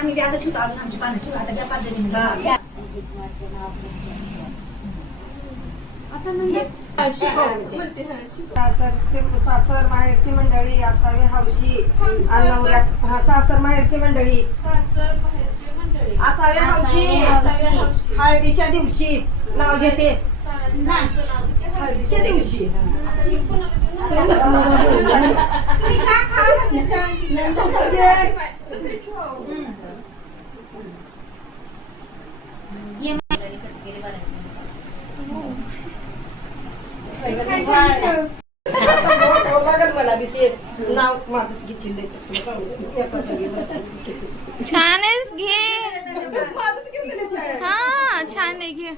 आम्ही बी असं ठेवतो अजून आमची पानं ठेवू आता त्या पाच सासर माहेरची मंडळी असावे हौशी सासर माहेरची मंडळी असावे हौशी हळदीच्या दिवशी नाव घेते हळदीच्या दिवशी मला बी ते नाव माझंच किचन छान आहेस घे हा छान आहे घे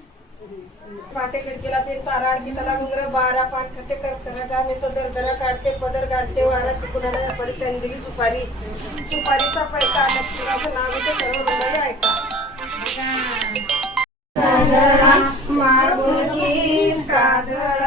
पाटे खिडकीला ते तारा अडकी त्याला घुंगर 12 पाठ खटे करताना गाणे तो दरदरा काढते पदर घालते वारा कुणाला परत त्यांनी दिली सुपारी सुपारीचा पैका लक्ष्मीचं नाव ते सर्व मंडळी ऐका मागून कादळा